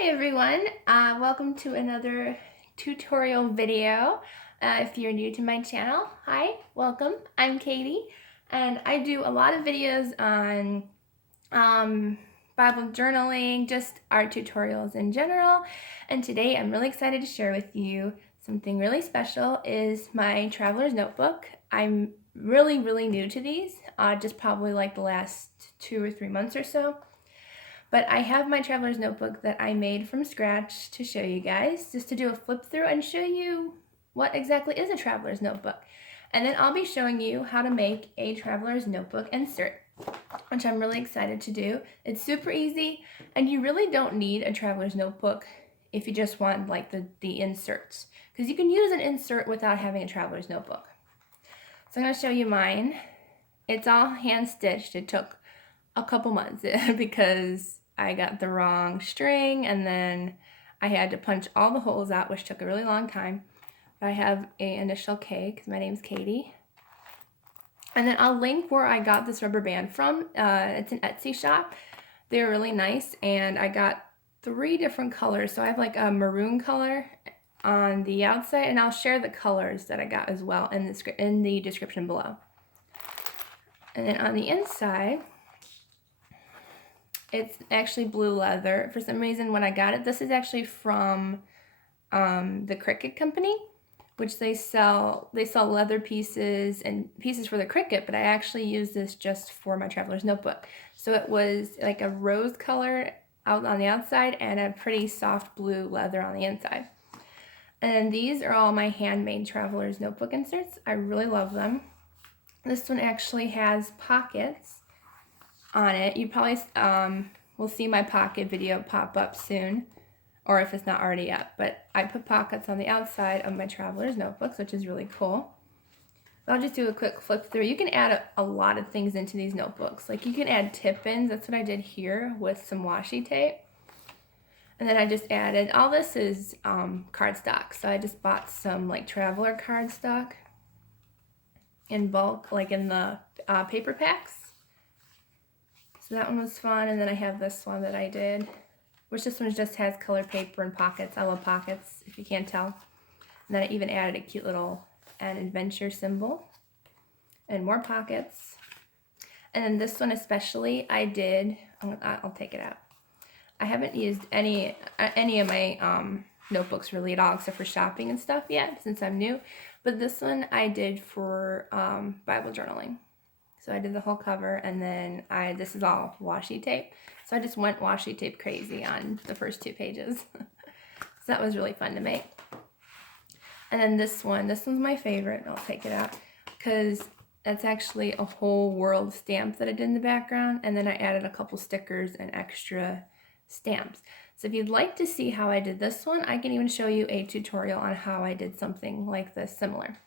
Hi everyone, welcome to another tutorial video. If you're new to my channel, hi, welcome. I'm Katie and I do a lot of videos on Bible journaling, just art tutorials in general. And today I'm really excited to share with you something really special is my traveler's notebook. I'm really new to these, just probably like the last 2 or 3 months or so. But I have my traveler's notebook that I made from scratch to show you guys, just to do a flip through and show you what exactly is a traveler's notebook. And then I'll be showing you how to make a traveler's notebook insert, which I'm really excited to do. It's super easy, and you really don't need a traveler's notebook if you just want like the inserts, because you can use an insert without having a traveler's notebook. So I'm going to show you mine. It's all hand stitched. It took a couple months because I got the wrong string and then I had to punch all the holes out, which took a really long time. I have an initial K because my name's Katie. And then I'll link where I got this rubber band from. It's an Etsy shop. They're really nice, and I got 3 different colors. So I have like a maroon color on the outside, and I'll share the colors that I got as well in the description below. And then on the inside, it's actually blue leather. For some reason, when I got it, this is actually from the Cricut company, which they sell leather pieces and pieces for the Cricut, but I actually use this just for my traveler's notebook. So it was like a rose color out on the outside and a pretty soft blue leather on the inside. And these are all my handmade traveler's notebook inserts. I really love them. This one actually has pockets on it. You probably will see my pocket video pop up soon, or if it's not already up, but I put pockets on the outside of my traveler's notebooks, which is really cool. But I'll just do a quick flip through. You can add a lot of things into these notebooks. Like you can add tip-ins. That's what I did here with some washi tape. And then I just added, all this is cardstock. So I just bought some like traveler cardstock in bulk, like in the paper packs. So that one was fun. And then I have this one that I did, which this one just has colored paper and pockets. I love pockets, if you can't tell. And then I even added a cute little an adventure symbol and more pockets. And then this one especially, I did, I'll take it out. I haven't used any of my notebooks really at all, except for shopping and stuff yet, since I'm new. But this one I did for Bible journaling. So I did the whole cover, and then this is all washi tape. So I just went washi tape crazy on the first 2 pages. So that was really fun to make. And then this one's my favorite. I'll take it out because that's actually a whole world stamp that I did in the background. And then I added a couple stickers and extra stamps. So if you'd like to see how I did this one, I can even show you a tutorial on how I did something like this similar.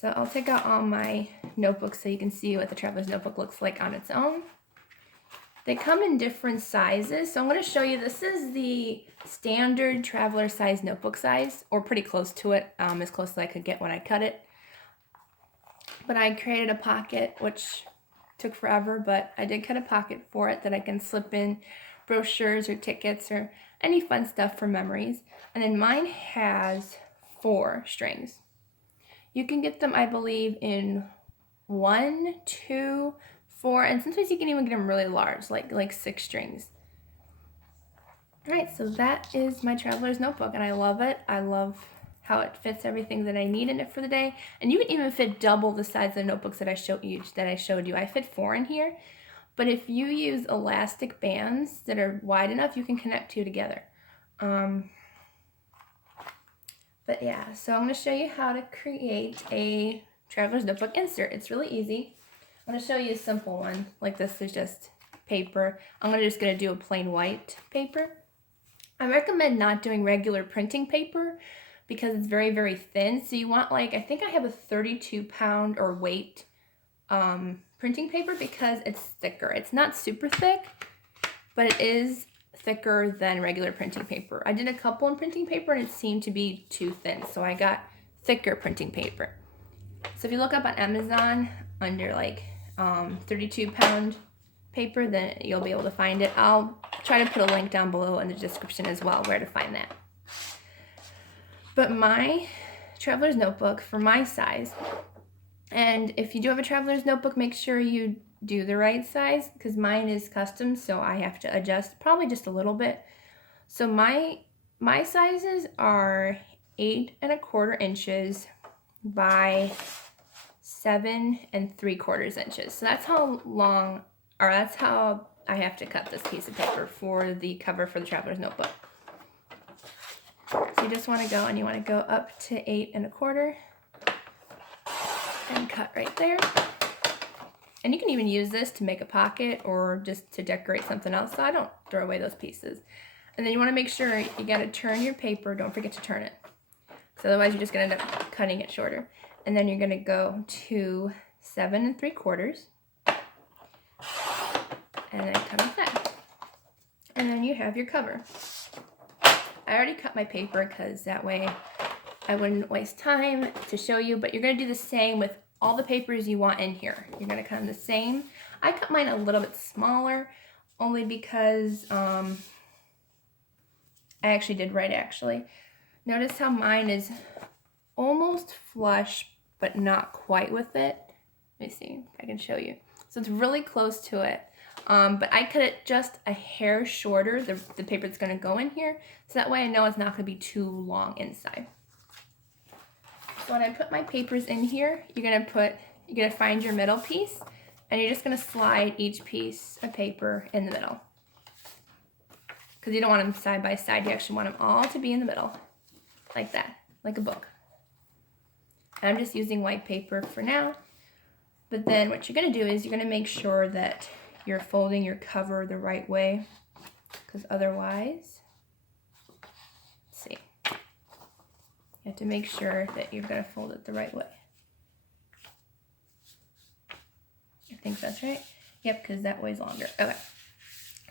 So I'll take out all my notebooks so you can see what the traveler's notebook looks like on its own. They come in different sizes. So I'm going to show you, this is the standard traveler size notebook size, or pretty close to it, as close as I could get when I cut it. But I created a pocket, which took forever, but I did cut a pocket for it that I can slip in brochures or tickets or any fun stuff for memories. And then mine has 4 strings. You can get them, I believe, in 1, 2, 4, and sometimes you can even get them really large, like 6 strings. All right, so that is my traveler's notebook, and I love it. I love how it fits everything that I need in it for the day. And you can even fit double the size of the notebooks that I showed you. I fit 4 in here, but if you use elastic bands that are wide enough, you can connect 2 together. But yeah, so I'm going to show you how to create a traveler's notebook insert. It's really easy. I'm going to show you a simple one. Like this is just paper. I'm just going to do a plain white paper. I recommend not doing regular printing paper because it's very thin. So you want, like, I think I have a 32-pound or weight printing paper because it's thicker. It's not super thick, but it is thicker than regular printing paper. I did a couple in printing paper and it seemed to be too thin, so I got thicker printing paper. So if you look up on Amazon under like 32-pound paper, then you'll be able to find it. I'll try to put a link down below in the description as well where to find that. But my traveler's notebook for my size, and if you do have a traveler's notebook, make sure you do the right size, because mine is custom, so I have to adjust probably just a little bit. So my sizes are 8 1/4 inches by 7 3/4 inches. So that's how long, or that's how I have to cut this piece of paper for the cover for the traveler's notebook. So you just want to go, and you want to go up to 8 1/4 and cut right there. And you can even use this to make a pocket or just to decorate something else, so I don't throw away those pieces. And then you want to make sure you got to turn your paper. Don't forget to turn it, because otherwise you're just going to end up cutting it shorter. And then you're going to go to 7 3/4 and then cut off that. And then you have your cover. I already cut my paper because that way I wouldn't waste time to show you, but you're going to do the same with all the papers you want in here. You're going to cut them the same. I cut mine a little bit smaller only because I actually did right actually. Notice how mine is almost flush but not quite with it. Let me see if I can show you. So it's really close to it. But I cut it just a hair shorter, the paper that's going to go in here, so that way I know it's not going to be too long inside. So when I put my papers in here, you're gonna find your middle piece, and you're just gonna slide each piece of paper in the middle. Because you don't want them side by side, you actually want them all to be in the middle, like that, like a book. And I'm just using white paper for now, but then what you're gonna do is you're gonna make sure that you're folding your cover the right way, because otherwise, let's see. You have to make sure that you're going to fold it the right way. I think that's right. Yep, because that way's longer. Okay.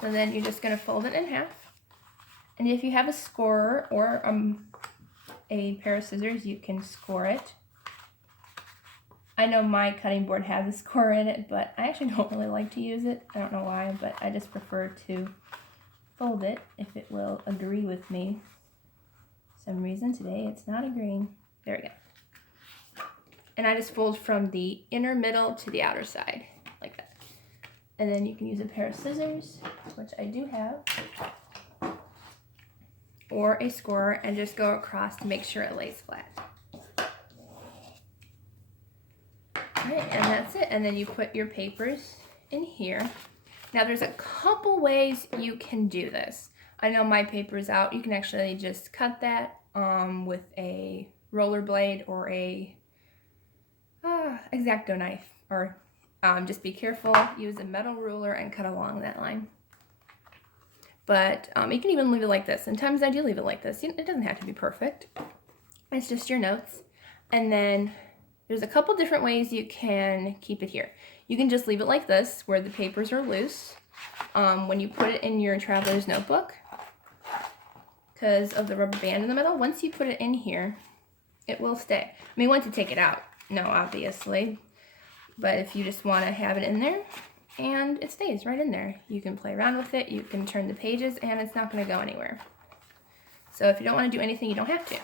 So then you're just going to fold it in half. And if you have a scorer or a pair of scissors, you can score it. I know my cutting board has a scorer in it, but I actually don't really like to use it. I don't know why, but I just prefer to fold it if it will agree with me. Some reason today it's not agreeing. There we go. And I just fold from the inner middle to the outer side, like that. And then you can use a pair of scissors, which I do have, or a scorer, and just go across to make sure it lays flat. Alright, and that's it. And then you put your papers in here. Now there's a couple ways you can do this. I know my paper's out. You can actually just cut that with a roller blade or a X-Acto knife, or just be careful, use a metal ruler and cut along that line. But you can even leave it like this. Sometimes I do leave it like this. It doesn't have to be perfect. It's just your notes. And then there's a couple different ways you can keep it here. You can just leave it like this, where the papers are loose. When you put it in your traveler's notebook, because of the rubber band in the middle, once you put it in here, it will stay. I mean, once you take it out, no, obviously. But if you just want to have it in there, and it stays right in there. You can play around with it, you can turn the pages, and it's not going to go anywhere. So if you don't want to do anything, you don't have to.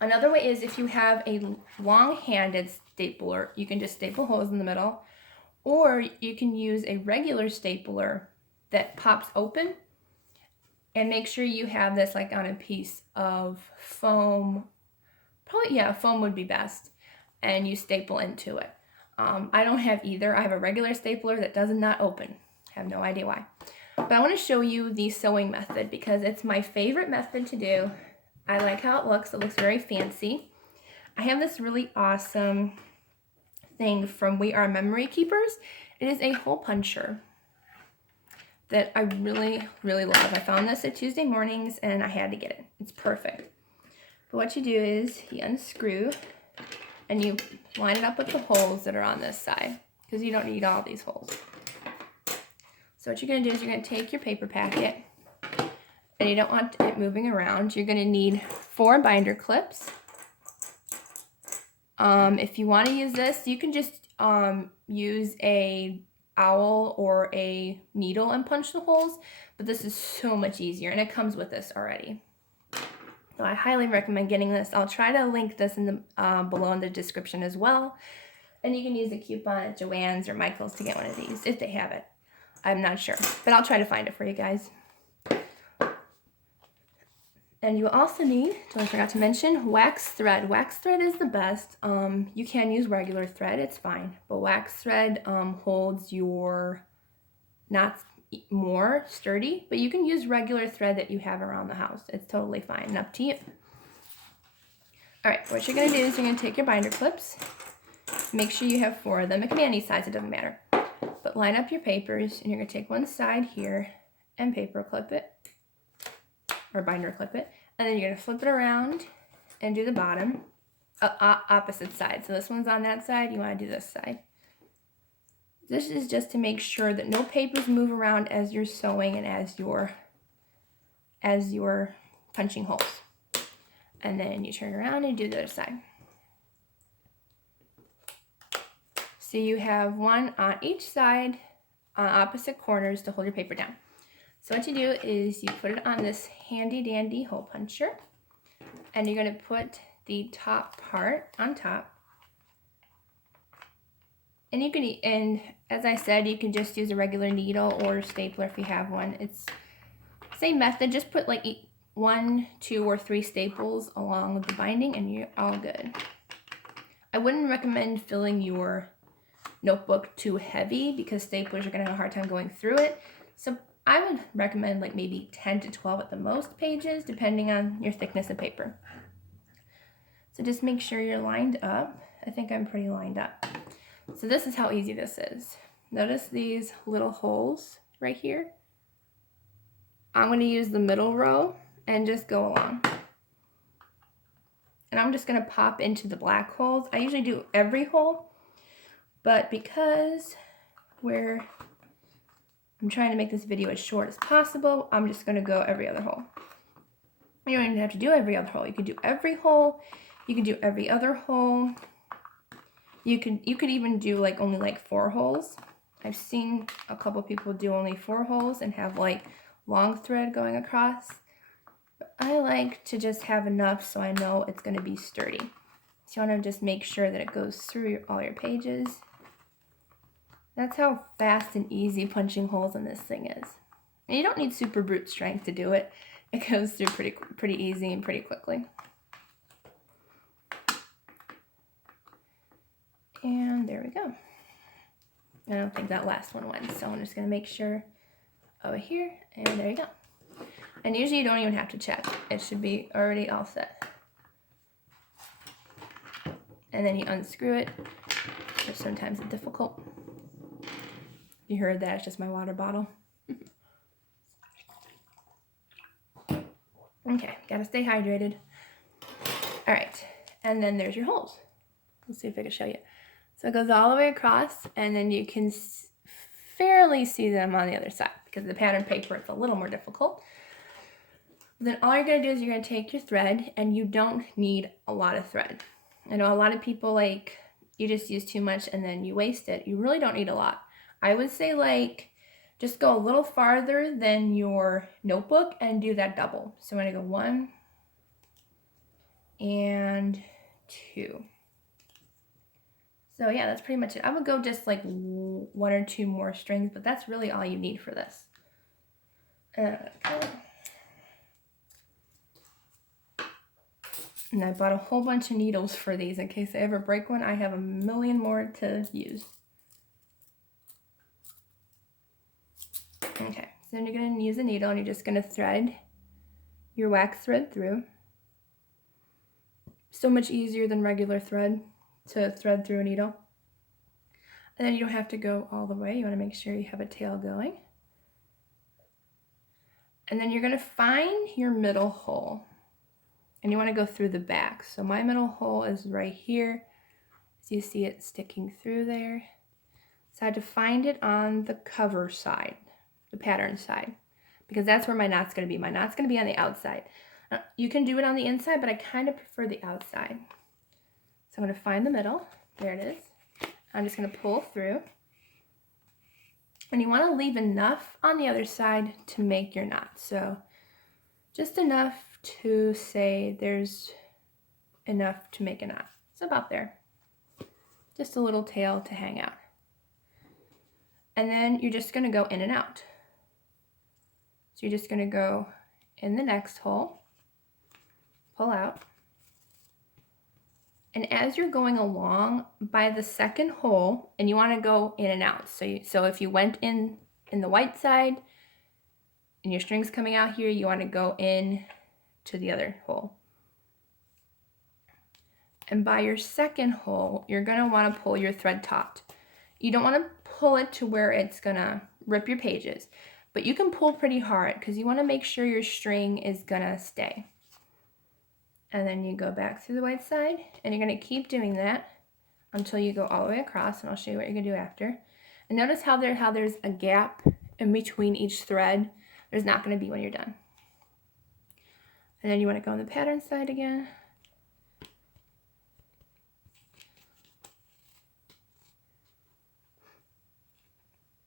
Another way is if you have a long-handed stapler, you can just staple holes in the middle, or you can use a regular stapler that pops open. And make sure you have this like on a piece of foam. Probably, yeah, foam would be best. And you staple into it. I don't have either. I have a regular stapler that does not open. I have no idea why. But I want to show you the sewing method because it's my favorite method to do. I like how it looks. It looks very fancy. I have this really awesome thing from We Are Memory Keepers. It is a hole puncher that I really, really love. I found this at Tuesday Mornings and I had to get it. It's perfect. But what you do is you unscrew and you line it up with the holes that are on this side because you don't need all these holes. So what you're going to do is you're going to take your paper packet, and you don't want it moving around. You're going to need 4 binder clips. If you want to use this, you can just use a owl or a needle and punch the holes, but this is so much easier, and it comes with this already. So I highly recommend getting this. I'll try to link this in the below in the description as well. And you can use a coupon at Joann's or Michael's to get one of these if they have it. I'm not sure, but I'll try to find it for you guys. And you also need, I forgot to mention, wax thread. Wax thread is the best. You can use regular thread, it's fine. But wax thread holds your knots more sturdy, but you can use regular thread that you have around the house. It's totally fine and up to you. All right, what you're gonna do is you're gonna take your binder clips. Make sure you have 4 of them. It can be any size, it doesn't matter. But line up your papers, and you're gonna take one side here and paper clip it, or binder clip it, and then you're gonna flip it around and do the bottom, opposite side. So this one's on that side, you wanna do this side. This is just to make sure that no papers move around as you're sewing and as you're punching holes. And then you turn around and do the other side. So you have one on each side on opposite corners to hold your paper down. So what you do is you put it on this handy dandy hole puncher, and you're going to put the top part on top. And you can, and as I said, you can just use a regular needle or a stapler if you have one. It's the same method, just put like 1, 2, or 3 staples along with the binding and you're all good. I wouldn't recommend filling your notebook too heavy because staplers are going to have a hard time going through it. So I would recommend like maybe 10 to 12 at the most pages, depending on your thickness of paper. So just make sure you're lined up. I think I'm pretty lined up. So this is how easy this is. Notice these little holes right here. I'm going to use the middle row and just go along. And I'm just going to pop into the black holes. I usually do every hole, but because I'm trying to make this video as short as possible, I'm just going to go every other hole. You don't even have to do every other hole. You could do every hole. You could do every other hole. You could even do like only like 4 holes. I've seen a couple people do only 4 holes and have like long thread going across. But I like to just have enough so I know it's going to be sturdy. So you want to just make sure that it goes through all your pages. That's how fast and easy punching holes in this thing is. And you don't need super brute strength to do it. It goes through pretty easy and pretty quickly. And there we go. I don't think that last one went, so I'm just going to make sure over here, and there you go. And usually you don't even have to check. It should be already all set. And then you unscrew it, which sometimes is difficult. You heard that, it's just my water bottle. Okay, gotta stay hydrated. All right, and then there's your holes. Let's see if I can show you. So it goes all the way across, and then you can fairly see them on the other side because the pattern paper is a little more difficult. Then all you're going to do is you're going to take your thread, and you don't need a lot of thread. I know a lot of people like, you just use too much and then you waste it. You really don't need a lot. I would say like, just go a little farther than your notebook and do that double. So I'm going to go 1 and 2. So yeah, that's pretty much it. I would go just like 1 or 2 more strings, but that's really all you need for this. Okay. And I bought a whole bunch of needles for these in case I ever break one. I have a million more to use. Okay, so then you're going to use a needle and you're just going to thread your wax thread through. So much easier than regular thread to thread through a needle. And then you don't have to go all the way. You want to make sure you have a tail going. And then you're going to find your middle hole. And you want to go through the back. So my middle hole is right here. So you see it sticking through there. So I had to find it on the cover side, the pattern side, because that's where my knot's going to be. My knot's going to be on the outside. You can do it on the inside, but I kind of prefer the outside. So I'm going to find the middle. There it is. I'm just going to pull through. And you want to leave enough on the other side to make your knot. So just enough to say there's enough to make a knot. It's about there. Just a little tail to hang out. And then you're just going to go in and out. So you're just going to go in the next hole, pull out. And as you're going along, by the second hole, and you want to go in and out. So if you went in the white side and your string's coming out here, you want to go in to the other hole. And by your second hole, you're going to want to pull your thread taut. You don't want to pull it to where it's going to rip your pages, but you can pull pretty hard because you want to make sure your string is going to stay. And then you go back through the white side, and you're going to keep doing that until you go all the way across, and I'll show you what you're going to do after. And notice how there's a gap in between each thread. There's not going to be when you're done. And then you want to go on the pattern side again.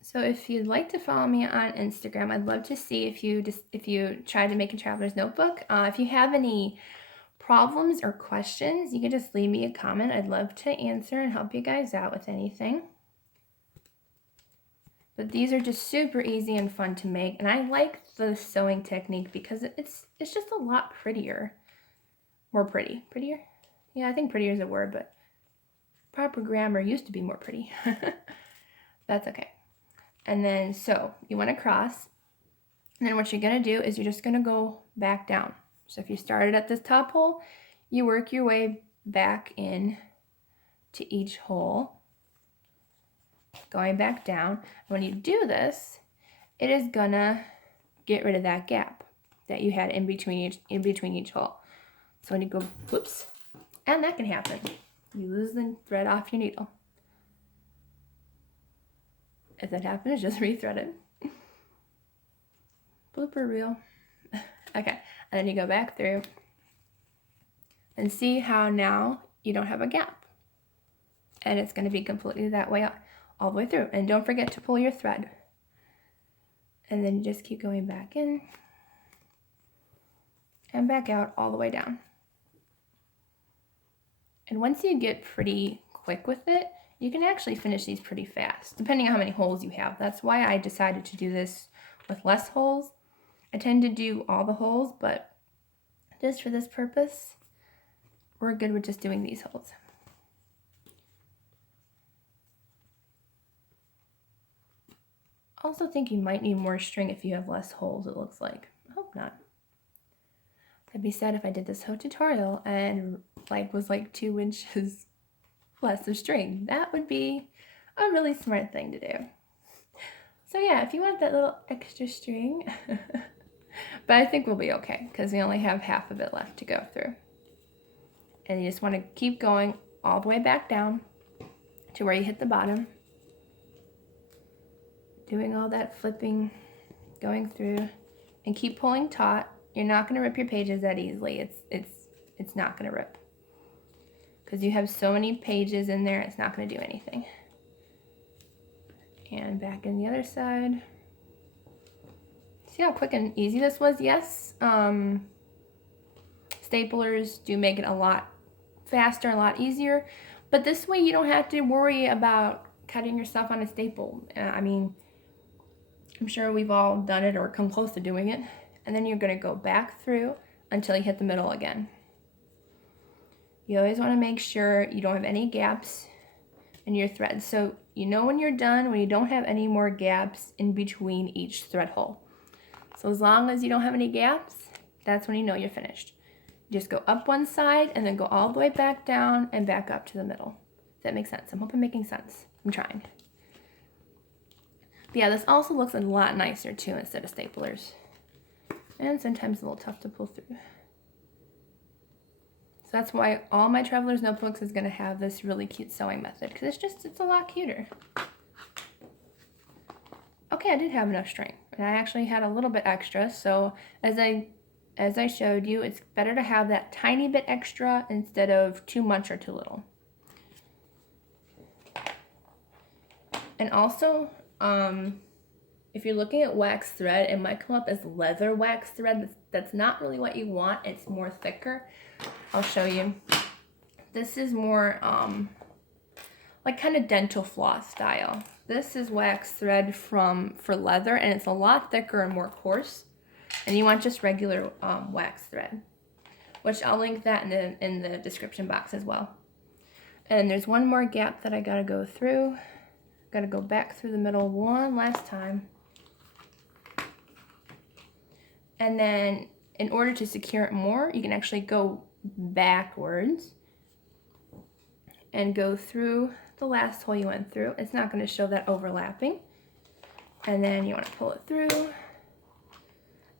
So if you'd like to follow me on Instagram, I'd love to see if you try to make a traveler's notebook. If you have any problems or questions, you can just leave me a comment. I'd love to answer and help you guys out with anything. But these are just super easy and fun to make, and I like the sewing technique because it's just a lot prettier. More pretty. Prettier? Yeah, I think prettier is a word, but proper grammar used to be more pretty. That's okay. And then, so you want to cross, and then what you're going to do is you're just going to go back down. So if you started at this top hole, you work your way back in to each hole, going back down. When you do this, it is gonna get rid of that gap that you had in between each hole. So when you go, whoops, and that can happen. You lose the thread off your needle. If that happens, just rethread it. Blooper reel. Okay, and then you go back through and see how now you don't have a gap. And it's going to be completely that way all the way through. And don't forget to pull your thread. And then you just keep going back in and back out all the way down. And once you get pretty quick with it, you can actually finish these pretty fast, depending on how many holes you have. That's why I decided to do this with less holes. I tend to do all the holes, but just for this purpose, we're good with just doing these holes. Also think you might need more string if you have less holes, it looks like. I hope not. I'd be sad if I did this whole tutorial and was 2 inches less of string. That would be a really smart thing to do. So yeah, if you want that little extra string, but I think we'll be okay because we only have half of it left to go through. And you just want to keep going all the way back down to where you hit the bottom. Doing all that flipping, going through, and keep pulling taut. You're not going to rip your pages that easily. It's not going to rip. Because you have so many pages in there, it's not going to do anything. And back in the other side. See how quick and easy this was? Yes, staplers do make it a lot faster, a lot easier. But this way you don't have to worry about cutting yourself on a staple. I mean, I'm sure we've all done it or come close to doing it. And then you're going to go back through until you hit the middle again. You always want to make sure you don't have any gaps in your thread. So you know when you're done, when you don't have any more gaps in between each thread hole. So as long as you don't have any gaps, that's when you know you're finished. You just go up one side and then go all the way back down and back up to the middle. Does that make sense? I'm hoping making sense. I'm trying. But yeah, this also looks a lot nicer too instead of staplers. And sometimes a little tough to pull through. So that's why all my traveler's notebooks is going to have this really cute sewing method, because it's a lot cuter. Okay, I did have enough string, and I actually had a little bit extra, so as I showed you, it's better to have that tiny bit extra instead of too much or too little. And also, if you're looking at wax thread, it might come up as leather wax thread. That's not really what you want. It's more thicker. I'll show you. This is more like kind of dental floss style. This is wax thread for leather, and it's a lot thicker and more coarse. And you want just regular wax thread, which I'll link that in the description box as well. And there's one more gap that I gotta go through. Gotta go back through the middle one last time. And then in order to secure it more, you can actually go backwards and go through the last hole you went through. It's not going to show that overlapping. And then you want to pull it through.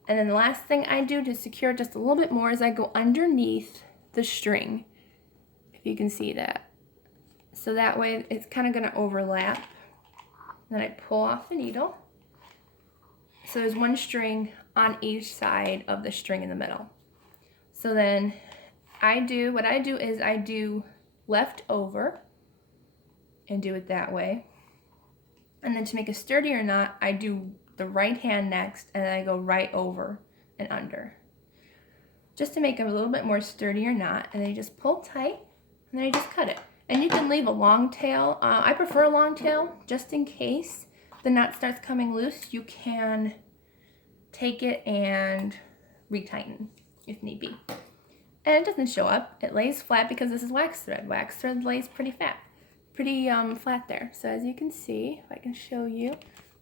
And then the last thing I do to secure just a little bit more is I go underneath the string, if you can see that. So that way it's kind of going to overlap. Then I pull off the needle. So there's one string on each side of the string in the middle. So then what I do is I do left over and do it that way. And then to make a sturdier knot, I do the right hand next, and then I go right over and under. Just to make a little bit more sturdier knot, and then you just pull tight, and then I just cut it. And you can leave a long tail. I prefer a long tail, just in case the knot starts coming loose. You can take it and retighten if need be. And it doesn't show up. It lays flat because this is wax thread. Wax thread lays pretty flat there. So as you can see, if I can show you,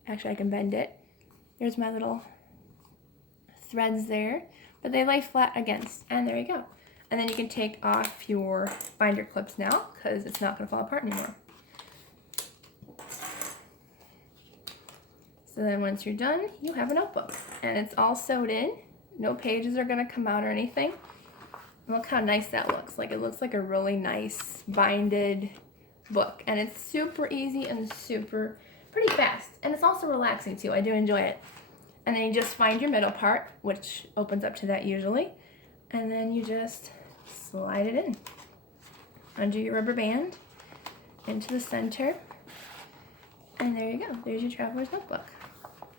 actually I can bend it. There's my little threads there, but they lay flat against, and there you go. And then you can take off your binder clips now because it's not going to fall apart anymore. So then once you're done, you have a notebook, and it's all sewed in. No pages are going to come out or anything. And look how nice that looks. Like, it looks like a really nice binded book, and it's super easy and pretty fast, and it's also relaxing too. I do enjoy it. And then you just find your middle part, which opens up to that usually, and then you just slide it in under your rubber band into the center, and there you go. There's your traveler's notebook.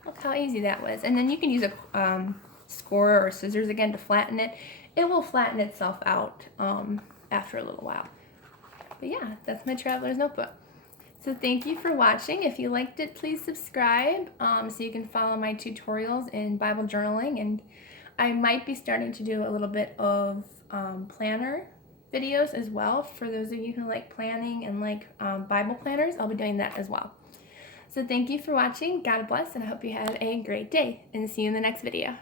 Look how easy that was. And then you can use a scorer or scissors again to flatten it. It will flatten itself out after a little while. But yeah, that's my traveler's notebook. So thank you for watching. If you liked it, please subscribe so you can follow my tutorials in Bible journaling. And I might be starting to do a little bit of planner videos as well. For those of you who like planning and like Bible planners, I'll be doing that as well. So thank you for watching. God bless, and I hope you have a great day, and see you in the next video.